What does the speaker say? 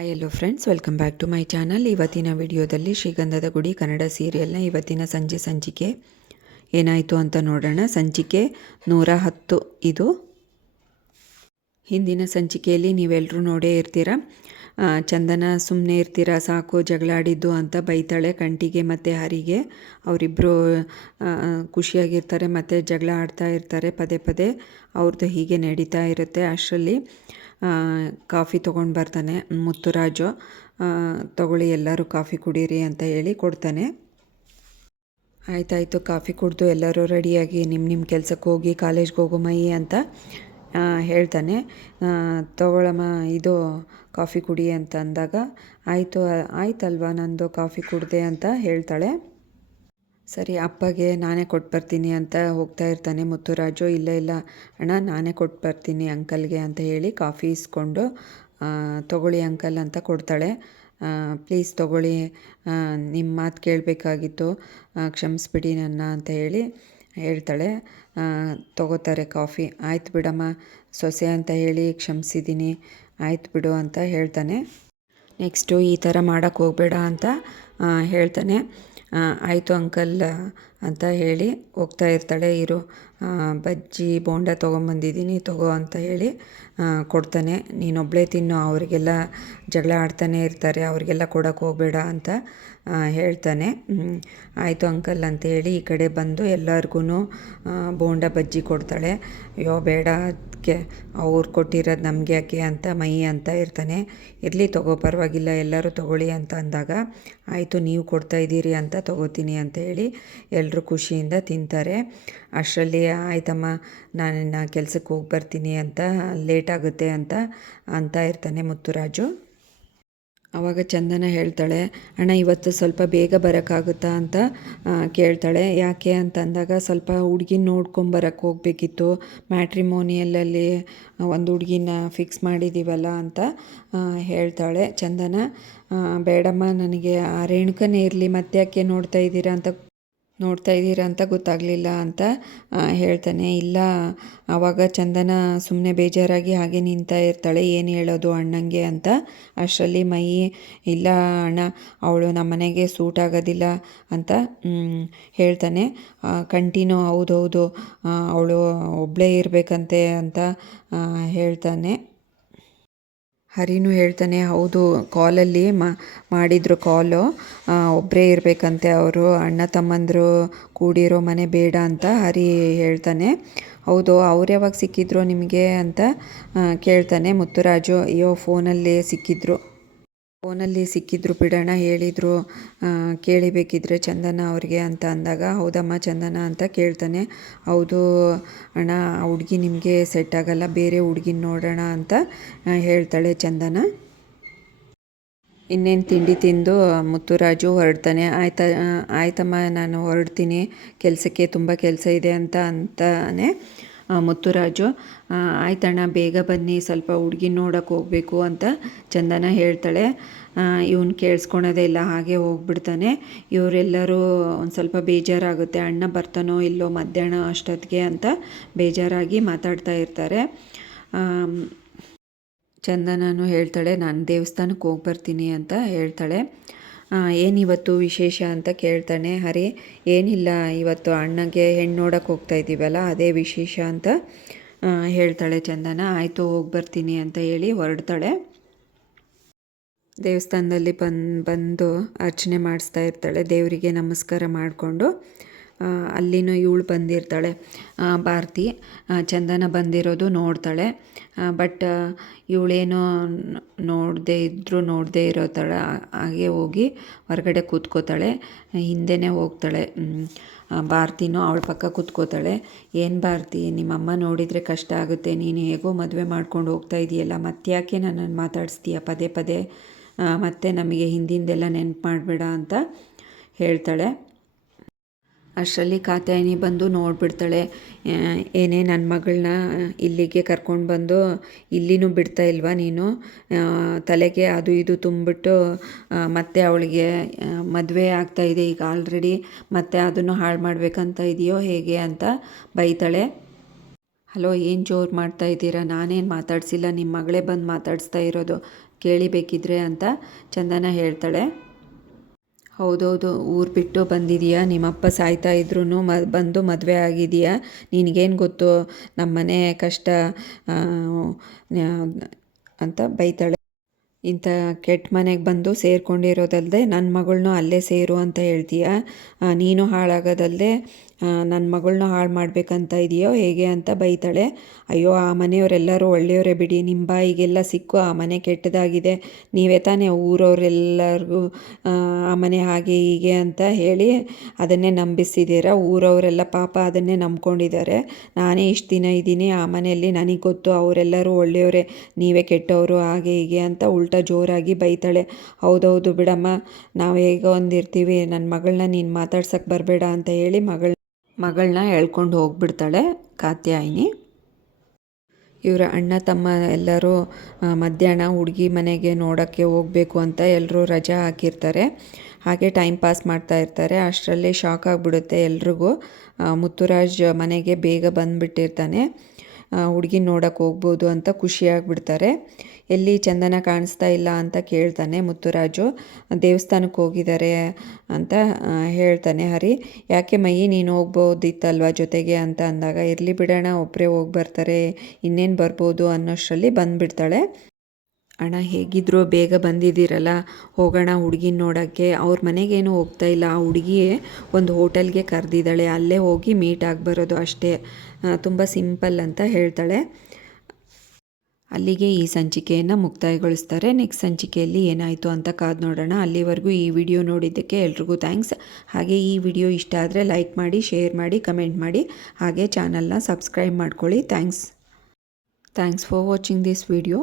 Hi hello friends, welcome back to my channel. ಇವತ್ತಿನ ವಿಡಿಯೋದಲ್ಲಿ ಶ್ರೀಗಂಧದ ಗುಡಿ ಕನ್ನಡ ಸೀರಿಯಲ್ನ ಇವತ್ತಿನ ಸಂಚಿಕೆ ಏನಾಯಿತು ಅಂತ ನೋಡೋಣ. ಸಂಚಿಕೆ 110 ಇದು. ಹಿಂದಿನ ಸಂಚಿಕೆಯಲ್ಲಿ ನೀವೆಲ್ಲರೂ ನೋಡೇ ಇರ್ತೀರ. ಚಂದನ ಸುಮ್ಮನೆ ಇರ್ತೀರ, ಸಾಕು ಜಗಳ ಆಡಿದ್ದು ಅಂತ ಬೈತಾಳೆ ಕಂಠಿಗೆ ಮತ್ತು ಹರಿಗೆ. ಅವರಿಬ್ಬರು ಖುಷಿಯಾಗಿರ್ತಾರೆ ಮತ್ತು ಜಗಳ ಆಡ್ತಾ ಇರ್ತಾರೆ ಪದೇ ಪದೇ. ಅವ್ರದ್ದು ಹೀಗೆ ನಡೀತಾ ಇರುತ್ತೆ. ಅಷ್ಟರಲ್ಲಿ ಕಾಫಿ ತೊಗೊಂಡು ಬರ್ತಾನೆ ಮುತ್ತುರಾಜು. ತಗೊಳ್ಳಿ ಎಲ್ಲರೂ ಕಾಫಿ ಕುಡೀರಿ ಅಂತ ಹೇಳಿ ಕೊಡ್ತಾನೆ. ಆಯ್ತಾಯಿತು, ಕಾಫಿ ಕುಡಿದು ಎಲ್ಲರೂ ರೆಡಿಯಾಗಿ ನಿಮ್ಮ ಕೆಲಸಕ್ಕೆ ಹೋಗಿ ಕಾಲೇಜ್ಗೆ ಹೋಗೋ ಮೈ ಅಂತ ಹೇಳ್ತಾನೆ. ತಗೊಳಮ್ಮ ಇದು ಕಾಫಿ ಕುಡಿ ಅಂತ ಅಂದಾಗ ಆಯ್ತಲ್ವಾ ನಂದು ಕಾಫಿ ಕುಡಿದೆ ಅಂತ ಹೇಳ್ತಾಳೆ. ಸರಿ ಅಪ್ಪಗೆ ನಾನೇ ಕೊಟ್ಟು ಬರ್ತೀನಿ ಅಂತ ಹೋಗ್ತಾ ಇರ್ತಾನೆ ಮುತ್ತುರಾಜು. ಇಲ್ಲ ಅಣ್ಣ ನಾನೇ ಕೊಟ್ಟು ಬರ್ತೀನಿ ಅಂಕಲ್ಗೆ ಅಂತ ಹೇಳಿ ಕಾಫಿ ಇಸ್ಕೊಂಡು ತೊಗೊಳ್ಳಿ ಅಂಕಲ್ ಅಂತ ಕೊಡ್ತಾಳೆ. ಪ್ಲೀಸ್ ತೊಗೊಳ್ಳಿ, ನಿಮ್ಮ ಮಾತು ಕೇಳಬೇಕಾಗಿತ್ತು, ಕ್ಷಮಿಸ್ಬಿಡಿ ನನ್ನ ಅಂತ ಹೇಳಿ ಹೇಳ್ತಾಳೆ. ತೊಗೋತಾರೆ ಕಾಫಿ. ಆಯ್ತು ಬಿಡಮ್ಮ ಸೊಸೆ ಅಂತ ಹೇಳಿ ಕ್ಷಮಿಸಿದ್ದೀನಿ, ಆಯ್ತು ಬಿಡು ಅಂತ ಹೇಳ್ತಾನೆ. ನೆಕ್ಸ್ಟು ಈ ಥರ ಮಾಡೋಕ್ಕೆ ಹೋಗಬೇಡ ಅಂತ ಹೇಳ್ತಾನೆ. ಆಯಿತು ಅಂಕಲ್ ಅಂತ ಹೇಳಿ ಹೋಗ್ತಾ ಇರ್ತಾಳೆ. ಇರು ಬಜ್ಜಿ ಬೋಂಡ ತೊಗೊಂಬಂದಿದ್ದೀನಿ ತಗೋ ಅಂತ ಹೇಳಿ ಕೊಡ್ತಾನೆ. ನೀನೊಬ್ಬಳೇ ತಿನ್ನು, ಅವರಿಗೆಲ್ಲ ಜಗಳ ಆಡ್ತಾನೆ ಇರ್ತಾರೆ, ಅವರಿಗೆಲ್ಲ ಕೊಡೋಕ್ಕೆ ಹೋಗಬೇಡ ಅಂತ ಹೇಳ್ತಾನೆ. ಆಯಿತು ಅಂಕಲ್ ಅಂತ ಹೇಳಿ ಈ ಕಡೆ ಬಂದು ಎಲ್ಲರಿಗೂ ಬೋಂಡ ಬಜ್ಜಿ ಕೊಡ್ತಾಳೆ. ಅಯ್ಯೋ ಬೇಡ, ಅದಕ್ಕೆ ಅವ್ರು ಕೊಟ್ಟಿರೋದು ನಮಗೆ ಯಾಕೆ ಅಂತ ಮೈ ಅಂತ ಇರ್ತಾನೆ. ಇರಲಿ ತಗೋ ಪರವಾಗಿಲ್ಲ ಎಲ್ಲರೂ ತೊಗೊಳ್ಳಿ ಅಂತ ಅಂದಾಗ ಆಯಿತು ನೀವು ಕೊಡ್ತಾಯಿದ್ದೀರಿ ಅಂತ ತೊಗೋತೀನಿ ಅಂತ ಹೇಳಿ ಎಲ್ಲರೂ ಖುಷಿಯಿಂದ ತಿಂತಾರೆ. ಅಷ್ಟರಲ್ಲಿ ಆಯ್ತಮ್ಮ ನಾನು ಕೆಲಸಕ್ಕೆ ಹೋಗಿ ಬರ್ತೀನಿ ಅಂತ ಲೇಟ್ ಆಗುತ್ತೆ ಅಂತ ಇರ್ತಾನೆ ಮುತ್ತುರಾಜು. ಆವಾಗ ಚಂದನ ಹೇಳ್ತಾಳೆ, ಅಣ್ಣ ಇವತ್ತು ಸ್ವಲ್ಪ ಬೇಗ ಬರೋಕ್ಕಾಗುತ್ತಾ ಅಂತ ಕೇಳ್ತಾಳೆ. ಯಾಕೆ ಅಂತ ಅಂದಾಗ ಸ್ವಲ್ಪ ಹುಡ್ಗಿನ ನೋಡ್ಕೊಂಬರಕ್ಕೆ ಹೋಗಬೇಕಿತ್ತು, ಮ್ಯಾಟ್ರಿಮೋನಿಯಲಲ್ಲಿ ಒಂದು ಹುಡುಗಿನ ಫಿಕ್ಸ್ ಮಾಡಿದ್ದೀವಲ್ಲ ಅಂತ ಹೇಳ್ತಾಳೆ. ಚಂದನ ಬೇಡಮ್ಮ ನನಗೆ ಆ ರೇಣುಕನೇ ಇರಲಿ, ಮತ್ತೆ ಯಾಕೆ ನೋಡ್ತಾ ಇದ್ದೀರಾ ಅಂತ ಗೊತ್ತಾಗಲಿಲ್ಲ ಅಂತ ಹೇಳ್ತಾನೆ. ಇಲ್ಲ ಆವಾಗ ಚಂದನ ಸುಮ್ಮನೆ ಬೇಜಾರಾಗಿ ಹಾಗೆ ನಿಂತಾ ಇರ್ತಾಳೆ, ಏನು ಹೇಳೋದು ಅಣ್ಣಂಗೆ ಅಂತ. ಅಷ್ಟರಲ್ಲಿ ಮೈ ಇಲ್ಲ ಅಣ್ಣ ಅವಳು ನಮ್ಮನೆಗೆ ಸೂಟ್ ಆಗೋದಿಲ್ಲ ಅಂತ ಹೇಳ್ತಾನೆ. ಕಂಟಿನ್ಯೂ ಹೌದೌದು ಅವಳು ಒಬ್ಬಳೇ ಇರಬೇಕಂತೆ ಅಂತ ಹೇಳ್ತಾನೆ. ಹರಿನೂ ಹೇಳ್ತಾನೆ, ಹೌದು ಕಾಲಲ್ಲಿ ಮಾಡಿದ್ರು ಕಾಲು, ಒಬ್ಬರೇ ಇರಬೇಕಂತೆ ಅವರು, ಅಣ್ಣ ತಮ್ಮಂದರು ಕೂಡಿರೋ ಮನೆ ಬೇಡ ಅಂತ ಹರಿ ಹೇಳ್ತಾನೆ. ಹೌದು ಅವ್ರು ಯಾವಾಗ ಸಿಕ್ಕಿದ್ರು ನಿಮಗೆ ಅಂತ ಕೇಳ್ತಾನೆ ಮುತ್ತುರಾಜು. ಅಯ್ಯೋ ಫೋನಲ್ಲಿ ಸಿಕ್ಕಿದ್ರು ಬಿಡೋಣ, ಹೇಳಿದರು ಕೇಳಿಬೇಕಿದ್ರೆ ಚಂದನ ಅವ್ರಿಗೆ ಅಂತ ಅಂದಾಗ ಹೌದಮ್ಮ ಚಂದನ ಅಂತ ಕೇಳ್ತಾನೆ. ಹೌದು ಅಣ್ಣ ಆ ಹುಡುಗಿ ನಿಮಗೆ ಸೆಟ್ ಆಗಲ್ಲ, ಬೇರೆ ಹುಡುಗಿನ ನೋಡೋಣ ಅಂತ ಹೇಳ್ತಾಳೆ ಚಂದನ. ಇನ್ನೇನು ತಿಂಡಿ ತಿಂದು ಮುತ್ತುರಾಜು ಹೊರಡ್ತಾನೆ. ಆಯ್ತಮ್ಮ ನಾನು ಹೊರಡ್ತೀನಿ, ಕೆಲಸಕ್ಕೆ ತುಂಬ ಕೆಲಸ ಇದೆ ಅಂತಾನೆ ಮುತ್ತುರಾಜು. ಆಯ್ತಣ್ಣ ಬೇಗ ಬನ್ನಿ, ಸ್ವಲ್ಪ ಹುಡುಗಿ ನೋಡೋಕ್ಕೆ ಹೋಗಬೇಕು ಅಂತ ಚಂದನ ಹೇಳ್ತಾಳೆ. ಇವನು ಕೇಳಿಸ್ಕೊಳೋದೇ ಇಲ್ಲ, ಹಾಗೆ ಹೋಗ್ಬಿಡ್ತಾನೆ. ಇವರೆಲ್ಲರೂ ಒಂದು ಸ್ವಲ್ಪ ಬೇಜಾರಾಗುತ್ತೆ, ಅಣ್ಣ ಬರ್ತಾನೋ ಇಲ್ಲೋ ಮಧ್ಯಾಹ್ನ ಅಷ್ಟೊತ್ತಿಗೆ ಅಂತ ಬೇಜಾರಾಗಿ ಮಾತಾಡ್ತಾ ಇರ್ತಾರೆ. ಚಂದನೂ ಹೇಳ್ತಾಳೆ, ನಾನು ದೇವಸ್ಥಾನಕ್ಕೆ ಹೋಗಿ ಬರ್ತೀನಿ ಅಂತ ಹೇಳ್ತಾಳೆ. ಏನಿವತ್ತು ವಿಶೇಷ ಅಂತ ಕೇಳ್ತಾನೆ ಹರಿ. ಏನಿಲ್ಲ ಇವತ್ತು ಅಣ್ಣಗೆ ಹೆಣ್ಣು ನೋಡೋಕ್ಕೆ ಹೋಗ್ತಾ ಇದ್ದೀವಲ್ಲ ಅದೇ ವಿಶೇಷ ಅಂತ ಹೇಳ್ತಾಳೆ ಚಂದನ. ಆಯಿತು ಹೋಗಿ ಬರ್ತೀನಿ ಅಂತ ಹೇಳಿ ಹೊರಡ್ತಾಳೆ. ದೇವಸ್ಥಾನದಲ್ಲಿ ಬಂದು ಅರ್ಚನೆ ಮಾಡಿಸ್ತಾ ಇರ್ತಾಳೆ. ದೇವರಿಗೆ ನಮಸ್ಕಾರ ಮಾಡಿಕೊಂಡು ಅಲ್ಲಿನೂ ಇವಳು ಬಂದಿರ್ತಾಳೆ ಭಾರತಿ. ಚಂದನ ಬಂದಿರೋದು ನೋಡ್ತಾಳೆ. ಬಟ್ ಇವಳೇನೋ ನೋಡದೇ ಇರೋ ಥರ ಹಾಗೆ ಹೋಗಿ ಹೊರಗಡೆ ಕೂತ್ಕೋತಾಳೆ. ಹಿಂದೆನೇ ಹೋಗ್ತಾಳೆ ಭಾರತಿನೂ ಅವಳ ಪಕ್ಕ ಕೂತ್ಕೋತಾಳೆ. ಏನು ಭಾರತಿ, ನಿಮ್ಮಮ್ಮ ನೋಡಿದರೆ ಕಷ್ಟ ಆಗುತ್ತೆ, ನೀನು ಹೇಗೋ ಮದುವೆ ಮಾಡ್ಕೊಂಡು ಹೋಗ್ತಾ ಇದೆಯಲ್ಲ, ಮತ್ತೆ ಯಾಕೆ ನನ್ನನ್ನು ಮಾತಾಡಿಸ್ತೀಯ ಪದೇ ಪದೇ, ಮತ್ತೆ ನಮಗೆ ಹಿಂದಿಂದೆಲ್ಲ ನೆನಪು ಮಾಡಬೇಡ ಅಂತ ಹೇಳ್ತಾಳೆ. ಅಷ್ಟರಲ್ಲಿ ಕಾತ್ಯಾಯಿನಿ ಬಂದು ನೋಡಿಬಿಡ್ತಾಳೆ. ಏನೇ ನನ್ನ ಮಗಳನ್ನ ಇಲ್ಲಿಗೆ ಕರ್ಕೊಂಡು ಬಂದು ಇಲ್ಲಿನೂ ಬಿಡ್ತಾ ಇಲ್ವಾ ನೀನು, ತಲೆಗೆ ಅದು ಇದು ತುಂಬಿಬಿಟ್ಟು ಮತ್ತೆ ಅವಳಿಗೆ ಮದುವೆ ಆಗ್ತಾಯಿದೆ ಈಗ ಆಲ್ರೆಡಿ, ಮತ್ತೆ ಅದನ್ನು ಹಾಳು ಮಾಡಬೇಕಂತ ಇದೆಯೋ ಹೇಗೆ ಅಂತ ಬೈತಾಳೆ. ಹಲೋ ಏನು ಜೋರು ಮಾಡ್ತಾ ಇದ್ದೀರಾ, ನಾನೇನು ಮಾತಾಡಿಸಿಲ್ಲ, ನಿಮ್ಮ ಮಗಳೇ ಬಂದು ಮಾತಾಡಿಸ್ತಾ ಇರೋದು, ಕೇಳಿಬೇಕಿದ್ರೆ ಅಂತ ಚಂದನ ಹೇಳ್ತಾಳೆ. ಹೌದೌದು, ಊರು ಬಿಟ್ಟು ಬಂದಿದೀಯಾ, ನಿಮ್ಮಪ್ಪ ಸಾಯ್ತಾ ಇದ್ರೂ ಬಂದು ಮದುವೆ ಆಗಿದೆಯಾ, ನಿನಗೇನು ಗೊತ್ತು ನಮ್ಮನೆ ಕಷ್ಟ ಅಂತ ಬೈತಾಳೆ. ಇಂಥ ಕೆಟ್ಟ ಮನೆಗೆ ಬಂದು ಸೇರ್ಕೊಂಡಿರೋದಲ್ಲದೆ ನನ್ನ ಮಗಳನ್ನೂ ಅಲ್ಲೇ ಸೇರು ಅಂತ ಹೇಳ್ತೀಯ, ನೀನು ಹಾಳಾಗೋದಲ್ಲದೆ ನನ್ನ ಮಗಳನ್ನ ಹಾಳು ಮಾಡಬೇಕಂತ ಇದೆಯೋ ಹೇಗೆ ಅಂತ ಬೈತಾಳೆ. ಅಯ್ಯೋ, ಆ ಮನೆಯವರೆಲ್ಲರೂ ಒಳ್ಳೆಯವರೇ ಬಿಡಿ, ನಿಮ್ಮ ಬಾಯಿಗೆಲ್ಲ ಸಿಕ್ಕು ಆ ಮನೆ ಕೆಟ್ಟದಾಗಿದೆ, ನೀವೇ ತಾನೇ ಊರವರೆಲ್ಲರಿಗೂ ಆ ಮನೆ ಹಾಗೆ ಹೀಗೆ ಅಂತ ಹೇಳಿ ಅದನ್ನೇ ನಂಬಿಸಿದ್ದೀರಾ. ಊರವರೆಲ್ಲ ಪಾಪ ಅದನ್ನೇ ನಂಬ್ಕೊಂಡಿದ್ದಾರೆ. ನಾನೇ ಇಷ್ಟು ದಿನ ಇದ್ದೀನಿ ಆ ಮನೆಯಲ್ಲಿ, ನನಗೆ ಗೊತ್ತು ಅವರೆಲ್ಲರೂ ಒಳ್ಳೆಯವರೇ, ನೀವೇ ಕೆಟ್ಟವರು ಹಾಗೆ ಹೀಗೆ ಅಂತ ಉಲ್ಟಾ ಜೋರಾಗಿ ಬೈತಾಳೆ. ಹೌದೌದು ಬಿಡಮ್ಮ, ನಾವು ಹೇಗೋ ಒಂದಿರ್ತೀವಿ, ನನ್ನ ಮಗಳನ್ನ ನೀನು ಮಾತಾಡ್ಸೋಕ್ಕೆ ಬರಬೇಡ ಅಂತ ಹೇಳಿ ಮಗಳನ್ನ ಎಳ್ಕೊಂಡು ಹೋಗ್ಬಿಡ್ತಾಳೆ ಕಾತ್ಯಾಯಿನಿ. ಇವರ ಅಣ್ಣ ತಮ್ಮ ಎಲ್ಲರೂ ಮಧ್ಯಾಹ್ನ ಹುಡುಗಿ ಮನೆಗೆ ನೋಡೋಕ್ಕೆ ಹೋಗಬೇಕು ಅಂತ ಎಲ್ಲರೂ ರಜಾ ಹಾಕಿರ್ತಾರೆ. ಹಾಗೆ ಟೈಮ್ ಪಾಸ್ ಮಾಡ್ತಾ ಇರ್ತಾರೆ. ಅಷ್ಟರಲ್ಲೇ ಶಾಕ್ ಆಗಿಬಿಡುತ್ತೆ ಎಲ್ರಿಗೂ. ಮುತ್ತುರಾಜ್ ಮನೆಗೆ ಬೇಗ ಬಂದುಬಿಟ್ಟಿರ್ತಾನೆ. ಹುಡುಗಿನ ನೋಡೋಕ್ಕೆ ಹೋಗ್ಬೋದು ಅಂತ ಖುಷಿಯಾಗಿಬಿಡ್ತಾರೆ. ಎಲ್ಲಿ ಚಂದನ ಕಾಣಿಸ್ತಾ ಇಲ್ಲ ಅಂತ ಕೇಳ್ತಾನೆ ಮುತ್ತುರಾಜು. ದೇವಸ್ಥಾನಕ್ಕೆ ಹೋಗಿದ್ದಾರೆ ಅಂತ ಹೇಳ್ತಾನೆ ಹರಿ. ಯಾಕೆ ಮೈ ನೀನು ಹೋಗ್ಬೋದಿತ್ತಲ್ವ ಜೊತೆಗೆ ಅಂತ ಅಂದಾಗ, ಇರಲಿ ಬಿಡೋಣ, ಒಬ್ಬರೇ ಹೋಗಿ ಬರ್ತಾರೆ, ಇನ್ನೇನು ಬರ್ಬೋದು ಅನ್ನೋಷ್ಟರಲ್ಲಿ ಬಂದುಬಿಡ್ತಾಳೆ. ಅಣ್ಣ ಹೇಗಿದ್ರು ಬೇಗ ಬಂದಿದ್ದೀರಲ್ಲ, ಹೋಗೋಣ ಹುಡುಗಿನ ನೋಡೋಕ್ಕೆ. ಅವ್ರ ಮನೆಗೇನು ಹೋಗ್ತಾ ಇಲ್ಲ, ಆ ಹುಡುಗಿಯೇ ಒಂದು ಹೋಟೆಲ್ಗೆ ಕರೆದಿದ್ದಾಳೆ, ಅಲ್ಲೇ ಹೋಗಿ ಮೀಟ್ ಆಗಿ ಬರೋದು ಅಷ್ಟೇ, ತುಂಬ ಸಿಂಪಲ್ ಅಂತ ಹೇಳ್ತಾಳೆ. ಅಲ್ಲಿಗೆ ಈ ಸಂಚಿಕೆಯನ್ನು ಮುಕ್ತಾಯಗೊಳಿಸ್ತಾರೆ. ನೆಕ್ಸ್ಟ್ ಸಂಚಿಕೆಯಲ್ಲಿ ಏನಾಯಿತು ಅಂತ ಕಾದು ನೋಡೋಣ. ಅಲ್ಲಿವರೆಗೂ ಈ ವಿಡಿಯೋ ನೋಡಿದ್ದಕ್ಕೆ ಎಲ್ರಿಗೂ ಥ್ಯಾಂಕ್ಸ್. ಹಾಗೆ ಈ ವಿಡಿಯೋ ಇಷ್ಟ ಆದರೆ ಲೈಕ್ ಮಾಡಿ, ಶೇರ್ ಮಾಡಿ, ಕಮೆಂಟ್ ಮಾಡಿ, ಹಾಗೆ ಚಾನಲ್ನ ಸಬ್ಸ್ಕ್ರೈಬ್ ಮಾಡ್ಕೊಳ್ಳಿ. Thanks for watching this video.